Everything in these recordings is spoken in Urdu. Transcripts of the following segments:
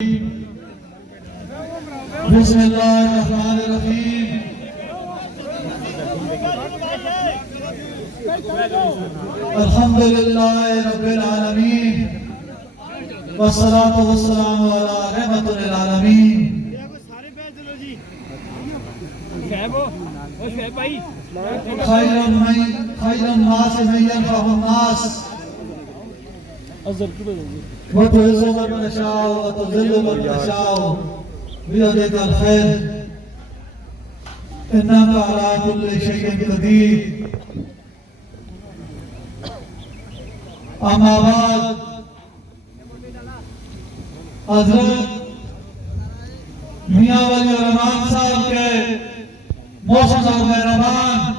بسم اللہ الرحمن الرحیم الحمدللہ رب العالمین والصلاة والسلام علی رحمت للعالمین خیر الناس من ينفع الناس وتعز من تشاء وتذل من تشاء بيدك الخير إنك على كل شيء قدير اما بعد حضرت میاں ولی الرحمن صاحب کے موسم اور مہربان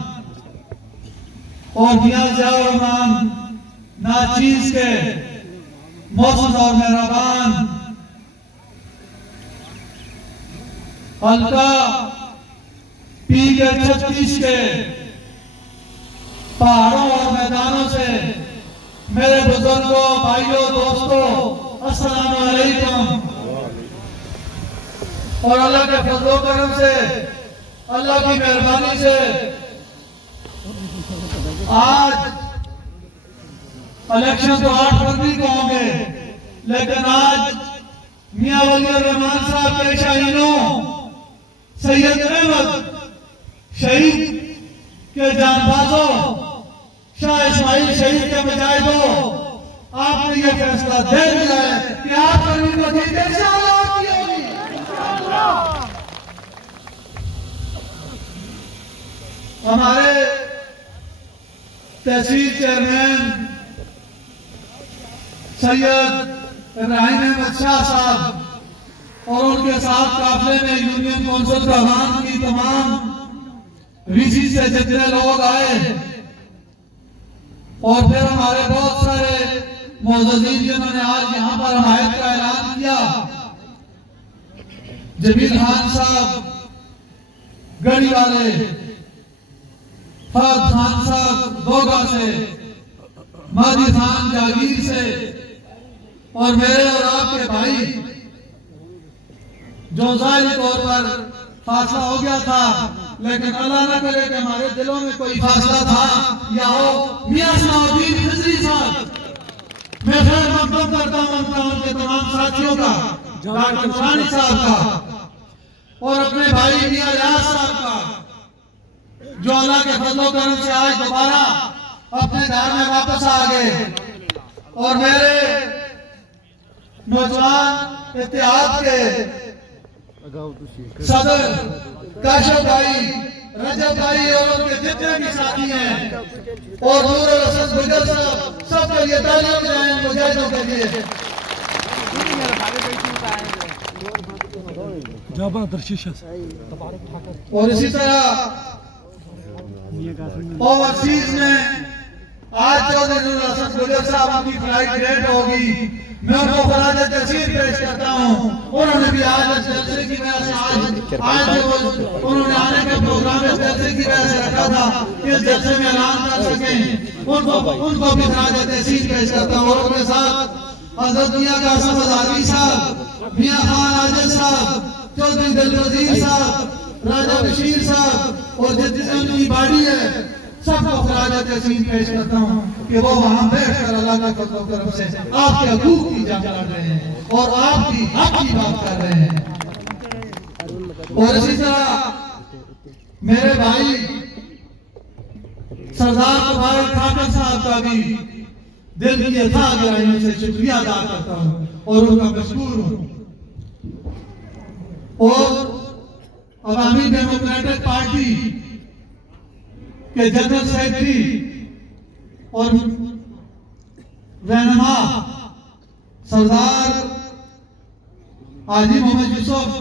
اور میاں ضیاء الرحمن ناچیز کے موسم اور مہربان حلقہ پی کے 36 کے پہاڑوں اور میدانوں سے میرے بزرگوں بھائیوں دوستوں السلام علیکم اور اللہ کے فضل و کرم سے اللہ کی مہربانی سے آج الیکشن تو 8 فروری کو ہوں گے لیکن آج میاں ولی الرحمن صاحب کے شاہینوں سید احمد شہید کے جانبازوں شاہ اسماعیل شہید کے مجاہدوں آپ نے یہ فیصلہ دے دیا ہے کہ آپ کرنی کو جیتے انشاءاللہ آپ کی ہوگی ہمارے تحصیل چیئرمین سید ابراہیم احمد شاہ صاحب اور ان کے ساتھ قافلے میں یونین کونسل پروان کی تمام وی سی سے جتنے لوگ آئے اور پھر ہمارے بہت سارے معززین جنہوں نے آج یہاں پر حمایت کا اعلان کیا جمیل خان صاحب گڑی والے فہد خان صاحب دوگا سے مہدی خان جاگیر سے اور میرے اور آپ کے بھائی جو ظاہری طور پر فاصلہ ہو گیا تھا لیکن اللہ نہ کرے کہ ہمارے دلوں میں کوئی فاصلہ تھا یا ہو میاں صلاح الدین خضری صاحب میں خیر مقدم کرتا ہوں ان کے تمام ساتھیوں کا ڈاکٹر شانی صاحب کا اور اپنے بھائی میاں ریاض صاحب کا جو اللہ کے فضل و کرم سے آج دوبارہ اپنے گھر میں واپس آ گئے اور میرے نوجوان اتحاد کے صدر کاشف بھائی رجب بھائی اور ان کے جتنے بھی ساتھی ہیں اور نور الحسن گجر صاحب سب کے لیے تعلیم جائیں مجاہدوں کے لیے اور اسی طرح اوورسیز میں آج چودھری نور الحسن گجر صاحب کی فلائٹ لیٹ ہوگی میں ان کو خراج تحسین پیش کرتا ہوں انہوں نے بھی آج اس جلسے کی وجہ سے آج انہوں نے آنے کا پروگرام اس جلسے کی وجہ سے رکھا تھا اس جلسے میں اعلان کر سکیں ان کو بھی خراج تحسین پیش کرتا ہوں اور ان کے ساتھ حضرت میاں قاسم ہزاروی صاحب میاں خان عاجل صاحب چودھری دلوزیر صاحب راجہ بشیر صاحب اور جتنی ان کی باڈی ہے سب کو خراج تحسین پیش کرتا ہوں کہ وہ وہاں بیٹھ کر اللہ کا فضل و کرم سے آپ کے حقوق کی جنگ لڑ رہے ہیں اور آپ کی حق کی بات کر رہے ہیں اور اسی طرح میرے بھائی سردار مبارک ٹھاکر صاحب کا بھی دل کی اتھاہ گہرائیوں سے شکریہ ادا کرتا ہوں اور ان کا مشکور ہوں اور عوامی ڈیموکریٹک پارٹی کہ جنرل سیکرٹری اور رہنما سردار حاجی محمد یوسف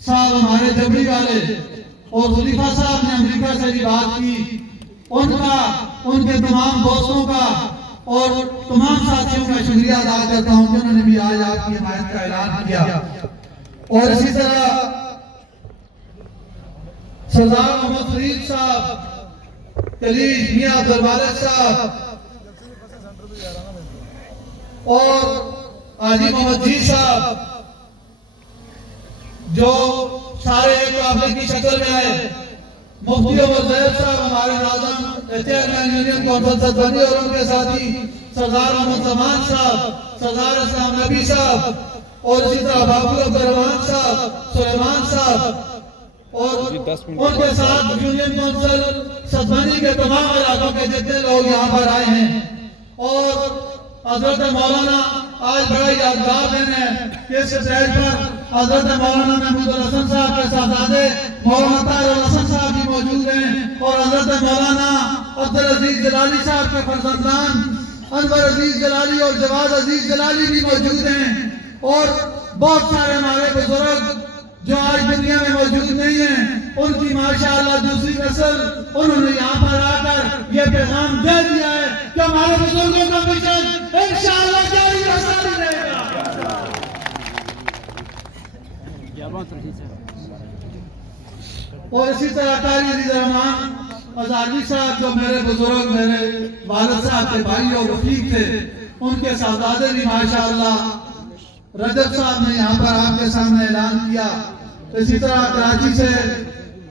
صاحب ہمارے جبری والے اور خلیفہ صاحب نے امریکہ سے بھی بات کی ان کے تمام دوستوں کا اور تمام ساتھیوں کا شکریہ ادا کرتا ہوں جنہوں نے بھی آج آپ کی حمایت کا اعلان کیا اور اسی طرح سردار محمد فرید صاحب کلیج میاں عبدالبارک صاحب اور حاجی محمد جی صاحب جو سارے ایک قافلے کی شکل میں آئے، مفتی عمر زید صاحب ہمارے ناظم چیئرمین یونین کونسل ستبانی اور ان کے ساتھی سردار محمد زمان صاحب، سردار اسلام نبی صاحب اور اسی طرح بابو عبدالرحمان صاحب، سلیمان صاحب اور ان کے ساتھ یونین کونسل ستبانی کے تمام علاقوں کے جتنے لوگ یہاں پر آئے ہیں۔ اور حضرت مولانا آج بڑا یادگار دن ہے کہ اس اسٹیج پر حضرت مولانا محمود الحسن صاحب کے صاحبزادے مولانا طاہر الحسن صاحب بھی موجود ہیں اور حضرت مولانا عبدالعزیز جلالی صاحب کے فرزندان انور عزیز جلالی اور جواد عزیز جلالی بھی موجود ہیں، اور بہت سارے ہمارے بزرگ جو آج دنیا میں موجود نہیں ہیں، ان کی ماشاءاللہ دوسری نسل انہوں نے یہاں پر آ کر یہ پیغام دے دیا ہے کہ ہمارے بزرگوں کا مشن انشاءاللہ جاری و ساری رہے گا۔ اور اسی طرح قاری عزیز الرحمان ازاری صاحب جو میرے بزرگ، میرے والد صاحب کے بھائی اور رفیق تھے، ان کے صاحبزادے بھی ماشاءاللہ رجب صاحب نے یہاں پر آپ کے سامنے اعلان کیا۔ اسی طرح کراچی سے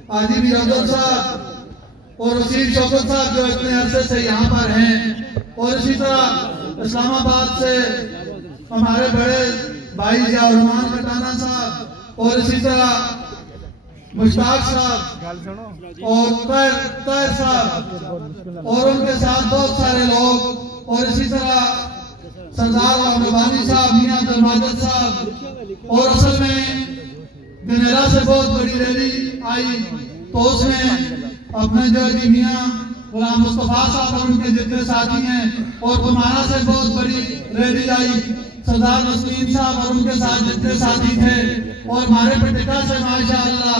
حاجی میر افضل صاحب اور رشید شوکت صاحب جو اتنے عرصے سے یہاں پر ہیں، اور اسی طرح اسلام آباد سے ہمارے بڑے بھائی ضیاء الرحمان کٹانہ صاحب اور اسی طرح مشتاق صاحب اور طاہر صاحب اور ان کے ساتھ بہت سارے لوگ، اور اسی طرح سردار ربانی صاحب، میاں عبدالماجد صاحب، اور اصل میں گنیرا سے بہت بڑی ریلی آئی تو اس میں اپنے جو میاں غلام مصطفیٰ صاحب اور ان کے جتنے ساتھی ہیں، اور کمارا سے بہت بڑی ریلی آئی سردار مسکین صاحب اور ان کے ساتھ جتنے ساتھی تھے، اور ہمارے پٹکا سے ماشاءاللہ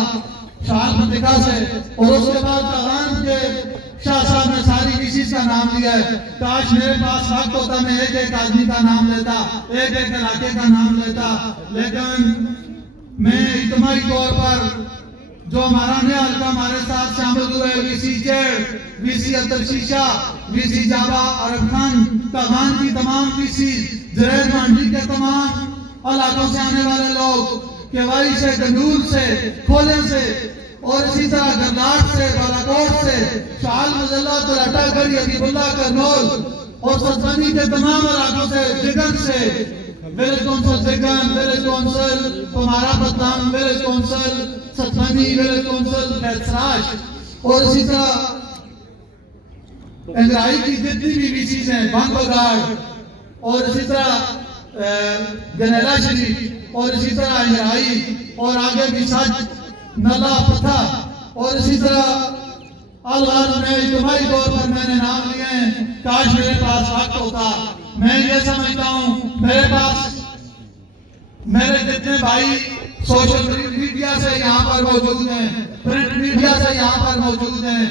شال پٹکا سے، اور اس کے بعد تغان کے شاہ صاحب نے ساری ویسیز کا نام لیا ہے۔ کاش میرے پاس وقت ہوتا میں ایک ایک آدمی کا نام لیتا، ایک ایک علاقے کا نام لیتا، لیکن میں اجتماعی طور پر جو ہمارا نیا حلقہ ہمارے ساتھ شامل ہوئے، وی سی چیڑ، وی سی عبدالشیشہ، وی سی جابا، عرب خان، تغان کی تمام وی سی، جرید مانڈی کے تمام علاقوں سے آنے والے لوگ، کیوائی سے، گنجور سے، کھولے سے، اور اسی طرح گرناٹ سے، بالاکوٹ سے، شعال مزلہ، تلٹا گڑھ، حبیب اللہ کرنول، اور ستبانی کے تمام علاقوں سے، جگن سے، village council Jagan, village council پمارا بدنام، ویلیج کونسل ستبانی، ویلیج کونسل فیصراش، اور اسی طرح انگرائی کی جتنی بھی ویسیز ہیں، بانگ بگاڑ، اور اسی طرح گنیلا شریف، اور اسی طرح انگرائی، اور آگے بھی سج، نلا، پتھا، اور اسی طرح الغاز میں اجتماعی طور پر میں نے نام لیے ہیں۔ کاش میرے پاس وقت ہوتا، میں یہ سمجھتا ہوں میرے پاس میرے جتنے بھائی سوشل میڈیا سے یہاں پر موجود ہیں، پرنٹ میڈیا سے یہاں پر موجود ہیں،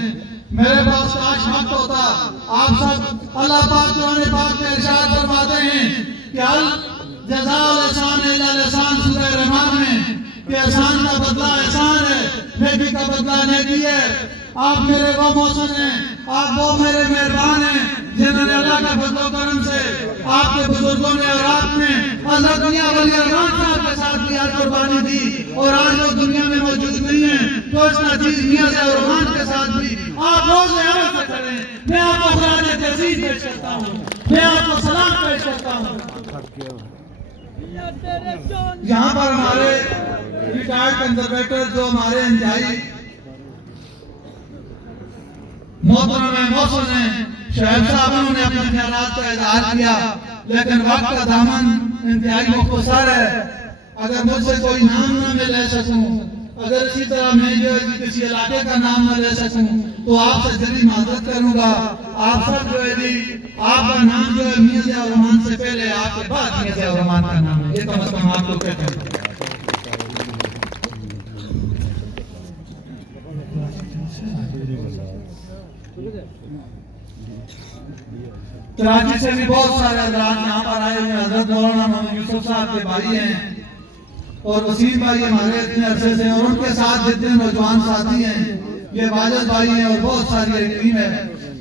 میرے پاس کاش وقت ہوتا۔ آپ سب اللہ پاک قرآن پاک میں ارشاد فرماتے ہیں کہ الجزاء الاحسان الا الاحسان، سورہ رحمان میں، کہ احسان کا بدلہ احسان ہے، نیکی کا بدلہ نیکی ہے۔ آپ میرے وہ محسن ہیں، آپ وہ میرے مہربان ہیں جنہوں نے اللہ کا فضل و کرم سے آپ کے بزرگوں نے اور آپ نے حضرت میاں ولی الرحمن صاحب کے ساتھ بھی آج قربانی دی، اور آج وہ دنیا میں موجود نہیں ہیں تو اس ناچیز میاں ضیاء الرحمن کے ساتھ بھی آپ روز عمل سے کریں۔ میں آپ کو خراج تحسین پیش کرتا ہوں، میں آپ کو سلام پیش کرتا ہوں۔ یہاں پر ہمارے ریٹائرڈ کنزرویٹر جو ہمارے انتہائی محترم محسن ہیں، شعیب صاحب، انہوں نے اپنے خیالات کا اظہار کیا، لیکن وقت کا دامن انتہائی مختصر ہے۔ اگر مجھ سے کوئی نام نہ میں لے سکوں، اگر اسی طرح میں جو کسی علاقے کا نام نہ لے سکوں تو آپ سے جلدی معذرت کروں گا۔ آپ سب جو ہے آپ کا نام جو ہے میاں ضیاء الرحمن سے پہلے، آپ کے بعد میاں ضیاء الرحمن کا نام ہے، یہ کم از کم آپ لوگ کہتے ہیں۔ کراچی سے بھی بہت سارے حضرات یہاں پر آئے ہیں، حضرت مولانا محمد یوسف صاحب کے بھائی ہیں، اور وسیم بھائی ہمارے اتنے عرصے سے، اور ان کے ساتھ جتنے نوجوان ساتھی ہیں، یہ واجد بھائی ہیں، اور بہت ساری ایک ٹیم ہے۔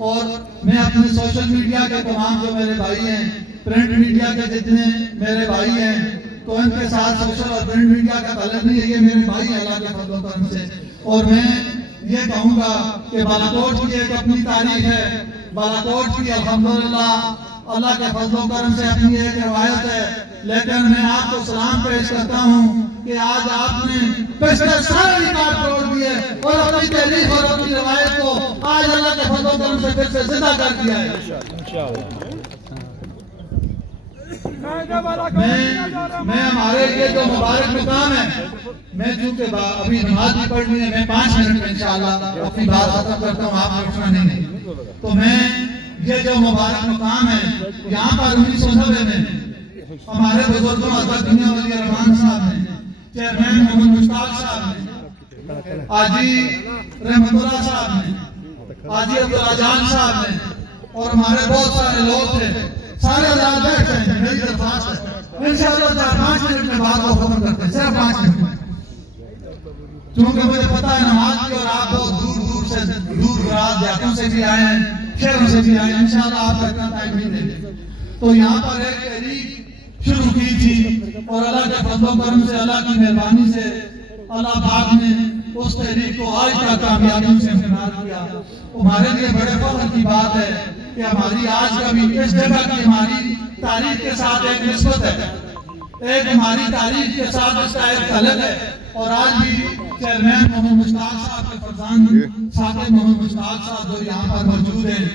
اور میں اپنے سوشل میڈیا کے تمام جو میرے بھائی ہیں، پرنٹ میڈیا کے جتنے میرے بھائی ہیں، تو ان کے ساتھ سوشل اور پرنٹ میڈیا جگہ کا طالب نہیں ہے، یہ میرے بھائی اللہ کے فضل و کرم سے. اور میں یہ کہوں گا کہ بالاکوٹ کی ایک اپنی تاریخ ہے. بالاکوٹ کی الحمدللہ اللہ کے فضل و کرم سے اپنی ایک روایت ہے. لیکن میں آپ کو سلام پیش کرتا ہوں کہ آج آپ نے پچھلے سارے ریکارڈ توڑ دیے اور اپنی تحریف اور اپنی روایت کو آج اللہ کے فضل و کرم سے پھر سے زندہ کر دیا ہے. میں ہمارے لیے جو مبارک مقام ہے، میں چونکہ ابھی نماز بھی پڑھنی ہے، میں 5 منٹ میں انشاءاللہ اپنی بات ختم کرتا ہوں، آپ پوچھنا نہیں ہے. تو میں یہ جو مبارک مقام ہے، یہاں پر 1990 میں ہمارے بزرگوں حضرت دنیا ولی رحمان صاحب نے، چیئرمین محمد مشتاق صاحب نے، حاجی رحمت اللہ صاحب نے، حاجی عبداللہ جان صاحب نے، اور ہمارے بہت سارے لوگ تھے. سارے حضرات بیٹھ رہے ہیں. میری درخواست ہے انشاءاللہ 4-5 منٹ میں بات کو ختم کرتے ہیں، صرف 5 منٹ میں، چونکہ مجھے پتا ہے نماز کی، اور آپ بہت دور سے دور دراز دیہاتوں سے بھی آئے ہیں، شہروں سے بھی آئے ہیں. انشاءاللہ آپ کا اتنا ٹائم نہیں دیں گے. تو یہاں پر ایک تحریک شروع کی تھی، اور اللہ کے فضل و کرم سے، اللہ کی مہربانی سے اللہ پاک نے اس تحریک کو آج تک کامیابی سے امتناع کیا. ہمارے لیے بڑے فخر کی بات ہے کہ ہماری آج کا بھی اس جگہ کی ہماری تاریخ کے ساتھ ایک نسبت ہے، ایک ہماری تاریخ کے ساتھ اس کا ایک تعلق ہے. اور آج بھی چیئرمین محمد مشتاق صاحب کے فرزند صاحب محمد مشتاق صاحب جو یہاں پر موجود ہیں،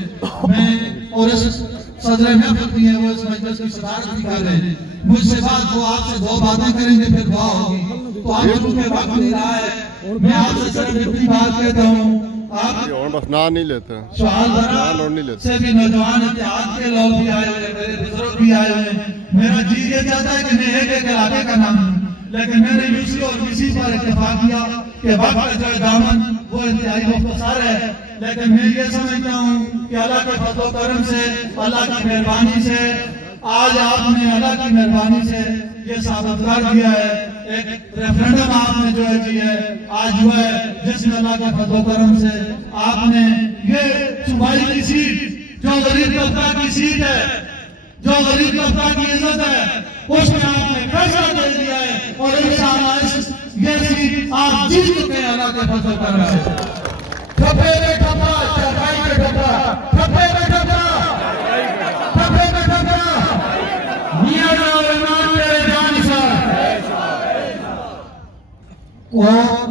میں اور اس صدر محفل بھی ہیں، وہ اس مجلس کی صدارت بھی کر رہے ہیں. مجھ سے بات وہ آپ سے 2 باتیں کریں گے، پھر دعا ہوگی. تو آپ چونکہ وقت نہیں رہا ہے، میں آپ سے صرف اتنی بات کہتا ہوں. آپ بس نام نہیں لیتے، شعال بھرا سے بھی نوجوان اتحاد کے لوگ بھی آئے ہوئے ہیں، میرے بزرگ بھی آئے ہوئے ہیں. میرا جی یہ چاہتا ہے کہ میں ایک علاقے کا نام لوں، لیکن میں نے یوسی اور کسی پر اتفاق کیا کہ وقت کا جو دامن وہ انتہائی مختصر ہے. لیکن میں یہ سمجھتا ہوں کہ اللہ کے فضل و کرم سے، اللہ کی مہربانی سے آج آپ نے اللہ کی مہربانی سے یہ ثابت کر دیا ہے. ایک ریفرنڈم آپ نے جو ہے جی ہے آج ہوا ہے، جس میں اللہ کے فضل و کرم سے آپ نے یہ صوبائی کی سیٹ جو غریب طبقہ کی سیٹ ہے، جو غریب طبقہ کی عزت ہے، اس میں آپ نے فیصلہ دے دیا ہے. اور انشاءاللہ یہ سیٹ آپ جیت چکے ہیں اللہ کے فضل و کرم سے. ٹھپے میں ٹھپا، چرپائی میں ٹھپا، ٹھپے میں ٹھپا، ٹھپے میں ٹھپا، میاں جان رحمان میرے جان صاحب. اور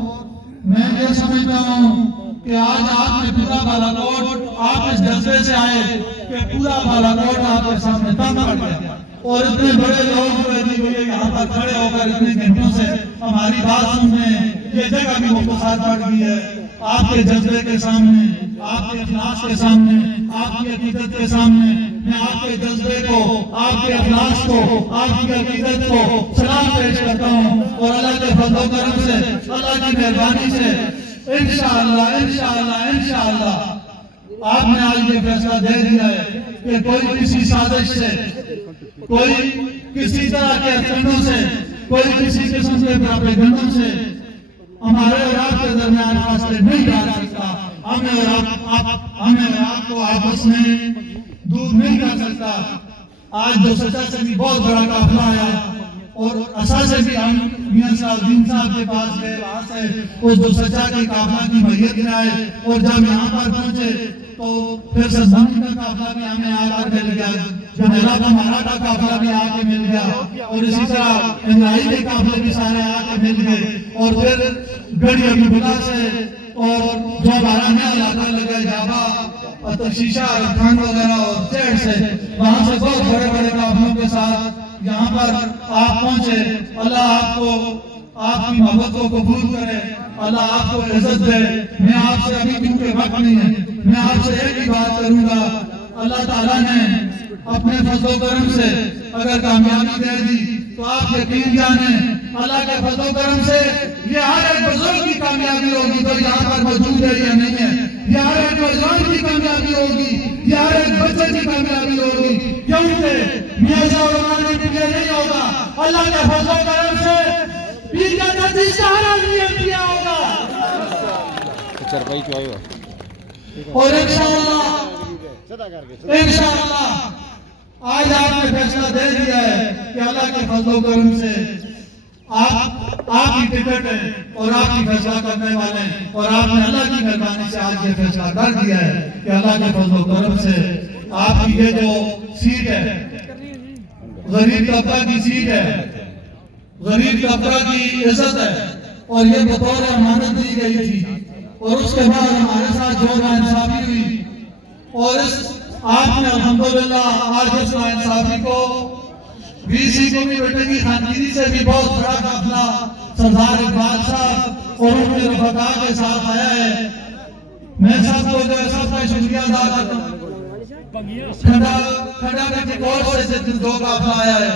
میں یہ سمجھتا ہوں کہ آج آپ نے پورا بالاکوٹ، آپ اس جذبے سے آئے کہ پورا بالاکوٹ آپ کے سامنے تنگ پڑ گیا. اور اتنے بڑے لوگ جو ہے جی وہ یہاں پر کھڑے ہو کر اتنے گھنٹوں سے ہماری بات سن رہے ہیں. یہ جگہ بھی مختصر پڑ گئی ہے آپ کے جذبے کے سامنے، آپ کے اخلاص کے سامنے، آپ کی عقیدت کے سامنے. میں آپ کے جذبے کو، آپ کے اخلاص کو، آپ کی عقیدت کو سلام پیش کرتا ہوں. اور اللہ کے فضل و کرم سے، اللہ کی مہربانی سے انشاءاللہ انشاءاللہ انشاءاللہ آپ نے آج یہ فیصلہ دے دیا ہے کہ کوئی کسی سازش سے، کوئی کسی طرح کے اچھنوں سے، کوئی کسی قسم کے پراپیگنڈوں سے ہمارے اور آپ کے درمیان فاصلے نہیں ڈال سکتا. ہمیں اور آپ کو آپس میں دور نہیں کر سکتا. آج جو سچا سے بھی بہت بڑا قافلہ آیا اور اسا سے بھی ہم میاں صاحب دین صاحب کے پاس گئے، وہاں سے اس جو سچا کے قافلہ کی میت گرائے. اور جب یہاں پر پہنچے تو پھر سزانی کا قافلہ بھی ہمیں آ کر مل گیا، جنیرہ کا مہارا کا قافلہ بھی آ کے مل گیا، اور اسی طرح انگرائی کے قافلے بھی سارے آ کے مل گئے. اور پھر گڑی ابھی بلا سے اور جو ہمارا نیا علاقہ لگا جابا، تشیشہ، رکھان وغیرہ اور چیڑ سے، وہاں سے بہت بڑے بڑے قافلوں کے ساتھ یہاں پر آپ پہنچے. اللہ آپ کو، آپ کی محبت کو قبول کرے، اللہ آپ کو عزت دے. میں آپ سے ابھی کیونکہ وقت نہیں ہے، میں آپ سے ایک ہی بات کروں گا. اللہ تعالیٰ نے اپنے فضل و کرم سے اگر کامیابی دے دی تو آپ یقین جانیں اللہ کے فضل و کرم سے یہ ہر ایک بزرگ کی کامیابی ہوگی جو یہاں پر موجود ہے یا نہیں ہے. یہ ہر ایک نوجوان کی کامیابی ہوگی، یہ ہر ایک بچے کی کامیابی ہوگی. کیونکہ میاں صاحب رحمان کے لیے نہیں ہوگا، اللہ کے فضل و کرم سے پیر کا نتیجہ سارا نیت کیا ہوگا. چرپائی چوائے اور انشاءاللہ آج آپ نے فیصلہ دے دیا ہے کہ اللہ کے فضل و کرم سے آپ کی ٹکٹ ہے اور آپ کی فیصلہ کرنے والے ہیں، اور آپ نے اللہ کی مہربانی سے آج یہ فیصلہ کر دیا ہے کہ اللہ کے فضل و کرم سے آپ کی یہ جو سیٹ ہے غریب طبقہ کی سیٹ ہے، غریب طبقہ کی عزت ہے، اور یہ بطور امانت دی گئی تھی، اور اس کے بعد ہمارے ساتھ جو ناانصافی ہوئی، اور آپ نے الحمدللہ آج اس ناانصافی کو VC کو بھی بیٹے کی خانگیری سے بھی بہت بڑا قافلہ سردار اقبال صاحب اور ان کے رفقا کے ساتھ آیا ہے۔ میں سب کو جو ہے سب کا شکریہ ادا کرتا ہوں۔ کھڑا کے کور سے دو قافلہ آیا ہے،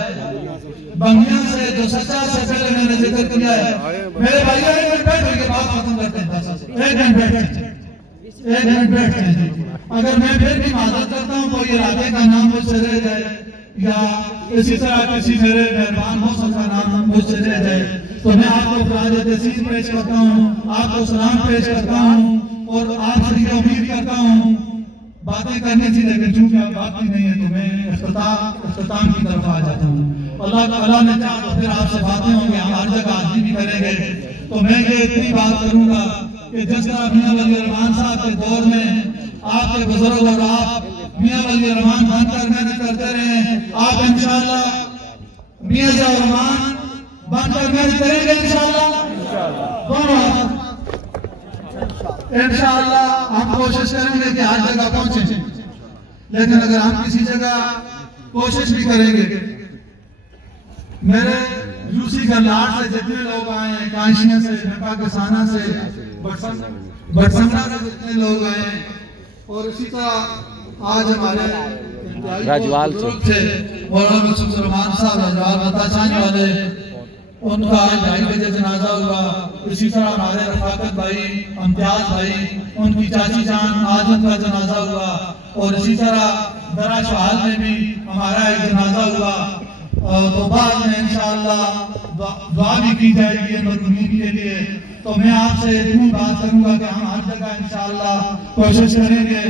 بنگیا سے جو سچا سے پہلے میں نے ذکر کیا ہے۔ میرے بھائیوں ایک منٹ بیٹھ کے بات ختم کرتے ہیں، ایک منٹ بیٹھتے ہیں۔ اگر میں پھر بھی معذرت کرتا ہوں کوئی علاقے کا نام مجھ سے رہ جائے یا اسی طرح کسی میرے مہربان موسم کا نام مجھ سے رہ جائے تو میں آپ کو خراج تحسین پیش کرتا ہوں، آپ کو سلام پیش کرتا ہوں، اور آپ سے یہ امید کرتا ہوں باتیں کرنے سے، لیکن چونکہ آپ بات بھی نہیں ہے تو میں اختتام کی طرف آ جاتا ہوں۔ اللہ تعالیٰ نے چاہا تو پھر آپ سے باتیں ہوں گے، ہم ہر جگہ حاضری بھی کریں گے۔ تو میں یہ اتنی بات کروں گا کہ جس طرح میاں ولی الرحمان صاحب کے دور میں آپ کے بزرگ اور آپ میاں ولی الرحمان بن کر محنت کرتے رہے ہیں، آپ انشاءاللہ میاں ضیاء الرحمان بن کر محنت کریں گے انشاءاللہ۔ انشاءاللہ ہم کوشش کریں گے کہ ہر جگہ پہنچیں، لیکن اگر ہم کسی جگہ کوشش بھی کریں گے، میرے یوسی گرلاٹ سے جتنے لوگ آئے ہیں، کانشیاں سے، پاکستانہ سے، بٹسنگرہ سے جتنے لوگ آئے ہیں، اور اسی طرح آج ہمارے راجوال سے مولانا سلمان صاحب راجوال بتا چاہنے والے، ان کا آج 2:30 بجے جنازہ ہوا۔ اسی طرح ہمارے رفاقت بھائی، امتیاز بھائی، ان کی چاچی جان آج ان کا جنازہ ہوا، اور اسی طرح درہ شہال میں بھی ہمارا ایک جنازہ ہوا، تو بعد میں انشاءاللہ دعا بھی کی جائے گی مرحومین کے لیے۔ تو میں آپ سے اتنی بات کروں گا کہ ہم ہر جگہ انشاءاللہ کوشش کریں گے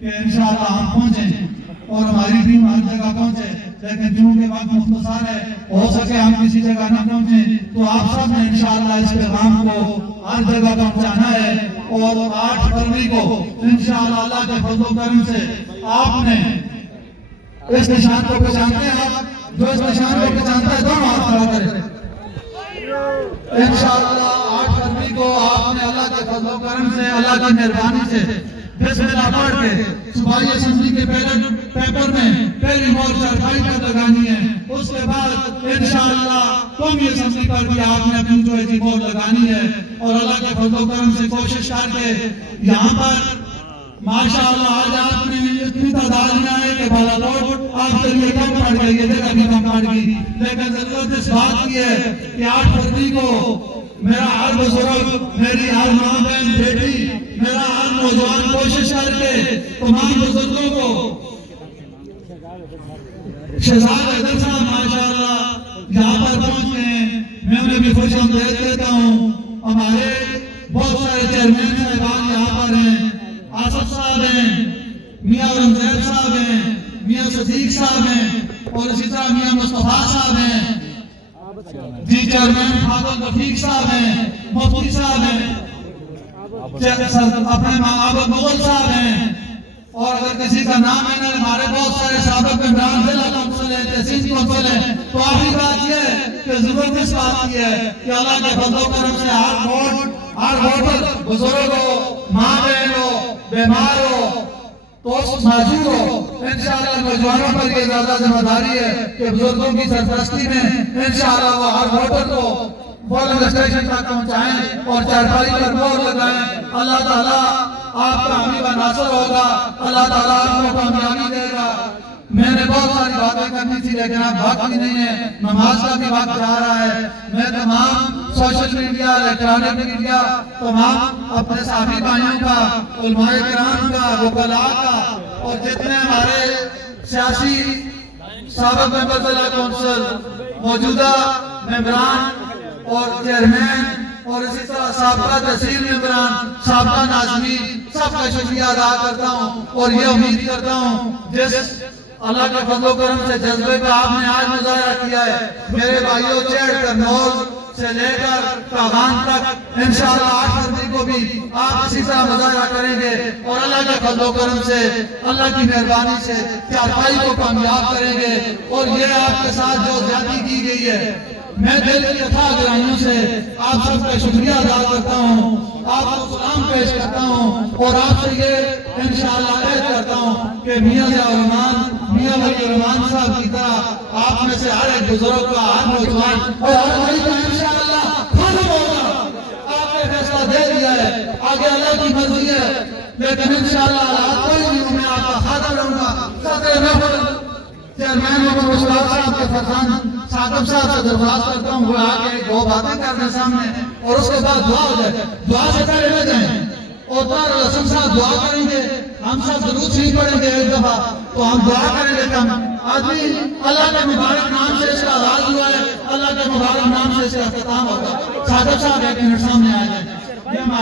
کہ انشاءاللہ ہم پہنچیں اور ہماری ٹیم ہر جگہ پہنچے، لیکن چونکہ وقت مختصر ہے، ہو سکے ہم کسی جگہ نہ پہنچیں تو آپ سب نے انشاءاللہ اس پیغام کو ہر جگہ پہنچانا ہے، اور 8 فروری کو انشاءاللہ اللہ کے فضل و کرم سے آپ نے اس نشان کو پہچانتے ہیں، آپ جو اس نشان کو پہچانتا ہے دونوں ہاتھ کھڑا کریں۔ انشاءاللہ 8 فروری کو آپ نے اللہ کے فضل و کرم سے، اللہ کی مہربانی سے بسم اللہ پڑھ کے صوبائی اسمبلی کے پہلے پیپر میں پہلی مہر چرخائی پر لگانی ہے، اس کے بعد انشاءاللہ قومی اسمبلی پر بھی آپ نے اپنی جو ہے مہر لگانی ہے، اور اللہ کے فضل و کرم سے کوشش کر کے یہاں پر ماشاءاللہ آج آپ نے اتنی تعداد میں آئے کہ بالا کوٹ آپ کے لیے کم پڑ گئی، یہ جگہ بھی کم پڑ گئی، لیکن ضرورت اس بات کی ہے کہ 8 فروری کو میرا ہر بزرگ، میری ہر ماں بہن بیٹی، میرا ہر نوجوان کوشش کر کے تمام بزرگوں کو شہزاد حیدر صاحب ماشاءاللہ یہاں پر پہنچ گئے ہیں، میں انہیں بھی خوش آمدید دیتا ہوں۔ ہمارے بہت سارے چیئرمین صاحبان یہاں پر ہیں، آصف صاحب ہیں، میاں اورنگزیب صاحب ہیں، میاں صدیق صاحب ہیں، اور اسی طرح میاں مصطفیٰ صاحب ہیں، جی چیئرمین فاضل رفیق صاحب ہیں، مفتی صاحب ہیں، اپنے عابد مغل صاحب ہیں، اور اگر کسی کا نام ہے نا ہمارے بہت سارے سابق ممبران ضلع کونسل ہیں، تحصیل کونسل ہیں، تو آخری بات یہ ہے کہ ضرورت اس بات کی ہے کہ اللہ کے فضل و کرم سے ہر ووٹر بزرگ ہو، ماں بہن ہو، بیمار ہو، تو معذور ہو، انشاءاللہ نوجوانوں پر یہ زیادہ ذمہ داری ہے کہ بزرگوں کی سرپرستی میں انشاءاللہ وہ ہر ووٹر کو پولنگ اسٹیشن تک پہنچائیں اور چارپائی پر مہر لگائیں۔ اللہ تعالیٰ آپ کا حامی و ناصر ہوگا، اللہ تعالیٰ آپ کو کامیابی دے گا۔ میں نے بہت ساری باتیں کرنی تھی لیکن اب وقت بھی نہیں ہے، نماز کا بھی وقت جا رہا ہے۔ میں تمام سوشل میڈیا، الیکٹرانک میڈیا، تمام اپنے صحابی بھائیوں کا، علماء کرام کا، وکلاء کا، اور جتنے ہمارے سیاسی سابق ممبر ضلع کونسل، موجودہ ممبران اور چیئرمین، اور اسی طرح سابقہ تحصیل ممبران، سابقہ ناظمین، سب کا شکریہ ادا کرتا ہوں، اور یہ امید کرتا ہوں جس اللہ کے فضل و کرم سے جذبے کا آپ نے آج مظاہرہ کیا ہے، میرے بھائیوں چیڑ کرنول سے لے کر کاغان تک انشاءاللہ 8 فروری کو بھی آپ اسی طرح مظاہرہ کریں گے اور اللہ کے فضل و کرم سے اللہ کی مہربانی سے چارپائی کو کامیاب کریں گے اور یہ آپ کے ساتھ جو زیادتی کی گئی ہے میں دل کی اتھا گہرائیوں سے آپ سب کا شکریہ ادا کرتا ہوں آپ کو سلام پیش کرتا ہوں اور آپ سے یہ انشاءاللہ عہد کرتا ہوں کہ میاں میاں ولی الرحمان صاحب کی طرح آپ میں سے ہر ایک بزرگ کا ہر نوجوان اور ہر بھائی کا انشاءاللہ ختم ہوگا آپ نے فیصلہ دے دیا ہے آگے اللہ کی مرضی ہے لیکن انشاءاللہ اللہ کوئی بھی میں آپ کا خادم رہوں گا صدر محمد چیئرمین محمد مشتاق صاحب کے فرزند ثاقب صاحب سے درخواست کرتا ہوں وہ آگے 2 باتیں کرنے سامنے اور اس کے بعد دعا ہو جائے دعا سے پہلے لے جائیں اور طاہر الحسن صاحب دعا کریں گے ہم سب درود شریف پڑھیں گے ایک دفعہ تو ہم دعا کریں گے کہ آج بھی اللہ کے مبارک نام سے اس کا آغاز ہوا ہے اللہ کے مبارک نام سے اس کا اختتام ہوگا ثاقب صاحب 1 منٹ سامنے آئے